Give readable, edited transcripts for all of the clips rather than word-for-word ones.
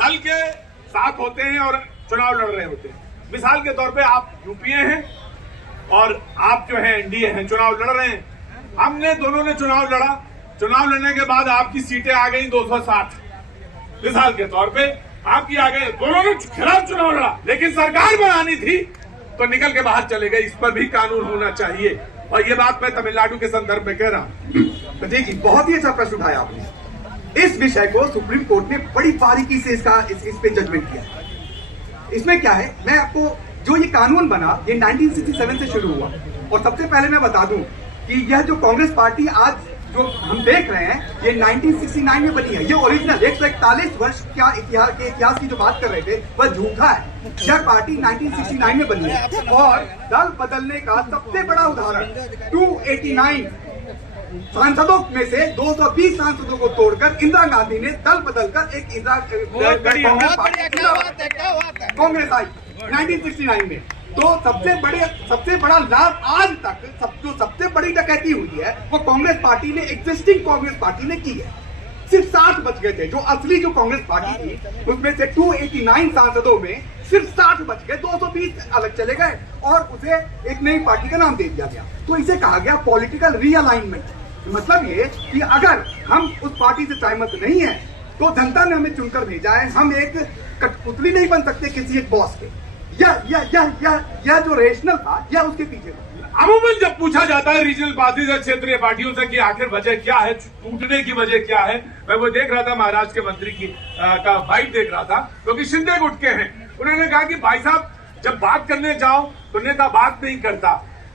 दल के साथ होते हैं और चुनाव लड़ रहे होते हैं। मिसाल के तौर पे आप यूपीए हैं और आप जो है एनडीए हैं, चुनाव लड़ रहे हैं। हमने दोनों ने चुनाव लड़ा, चुनाव लड़ने के बाद आपकी सीटें आ गई 260, मिसाल के तौर पे आपकी आ गई, दोनों ने खिलाफ चुनाव लड़ा, लेकिन सरकार बनानी थी तो निकल के बाहर चले गए। इस पर भी कानून होना चाहिए, और ये बात मैं तमिलनाडु के संदर्भ में कह रहा हूं। प्रतीक जी, बहुत ही अच्छा प्रश्न उठाया आपने। इस विषय को सुप्रीम कोर्ट ने बड़ी बारीकी से इस पे जजमेंट किया है। इसमें क्या है, मैं आपको जो ये कानून बना ये 1967 से शुरू हुआ, और सबसे पहले मैं बता दूं कि यह जो कांग्रेस पार्टी आज जो हम देख रहे हैं ये 1969 में बनी है। ये ओरिजिनल 141 वर्ष क्या इतिहास की जो बात कर रहे थे वह झूठा है। यह पार्टी 1969 में बनी है, और दल बदलने का सबसे बड़ा उदाहरण 289 सांसदों में से 220 सांसदों को तोड़कर इंदिरा गांधी ने दल बदलकर एक कांग्रेस आई 1969 में। तो सबसे बड़ा लाभ आज तक जो सबसे बड़ी डकैती हुई है वो कांग्रेस पार्टी ने, एग्जिस्टिंग कांग्रेस पार्टी ने की है। सिर्फ 60 बच गए थे। जो असली जो कांग्रेस पार्टी थी उसमें से 289 सांसदों में सिर्फ 60 बच गए, 220 अलग चले गए और उसे एक नई पार्टी का नाम दे दिया गया। तो इसे कहा गया पॉलिटिकल रीअलाइनमेंट। मतलब ये कि अगर हम उस पार्टी से सहमत नहीं है तो जनता ने हमें चुनकर भेजा है, हम एक कठपुतली नहीं बन सकते किसी एक बॉस के। यह जो रेशनल था यह उसके पीछे था। अमूमन जब पूछा जाता है रीजनल पार्टीज और क्षेत्रीय पार्टियों से कि आखिर वजह क्या है, टूटने की वजह क्या है, मैं वो देख रहा था महाराष्ट्र के मंत्री की का फाइट देख रहा था, क्योंकि शिंदे गुट के हैं। उन्होंने कहा कि भाई साहब जब बात करने जाओ तो नेता बात नहीं करता,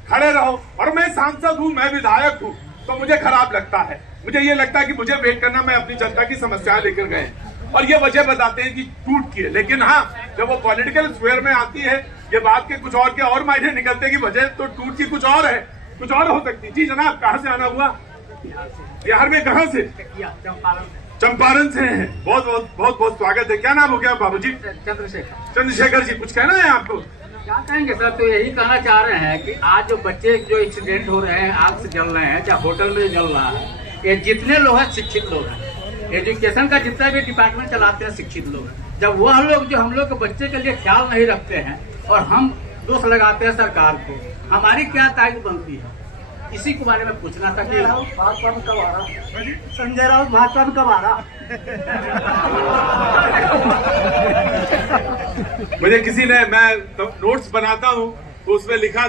खड़े रहो। और मैं सांसद हूं, मैं विधायक हूं, तो मुझे खराब लगता है। मुझे ये लगता है कि मुझे वेट करना, मैं अपनी जनता की समस्याएं लेकर गए और ये वजह बताते हैं कि टूट की है। लेकिन हाँ, जब वो पॉलिटिकल स्फीयर में आती है ये बात के कुछ और के और मायने निकलते हैं कि वजह तो टूट की कुछ और है, कुछ और हो सकती। जी जनाब, कहाँ से आना हुआ? बिहार में कहाँ से? चंपारण से हैं। बहुत स्वागत है। क्या नाम हो गया बाबूजी? चंद्रशेखर जी, कुछ कहना है आपको? क्या कहेंगे सर, तो यही कहना चाह रहे हैं कि आज जो बच्चे जो एक्सीडेंट हो रहे हैं, आग से जल रहे हैं, चाहे होटल में जल रहा है, ये जितने लोग हैं शिक्षित लोग हैं। एजुकेशन का जितना भी डिपार्टमेंट चलाते हैं शिक्षित लोग हैं। जब वह लोग जो हम लोग के बच्चे के लिए ख्याल नहीं रखते हैं और हम दोष लगाते हैं सरकार को, हमारी क्या ताकत बनती है? इसी के बारे में पूछना था कि भाजपा में कब आ रहा? संजय राउत भाजपा में कब आ रहा? मुझे किसी ने, मैं नोट्स बनाता हूँ तो उसमें लिखा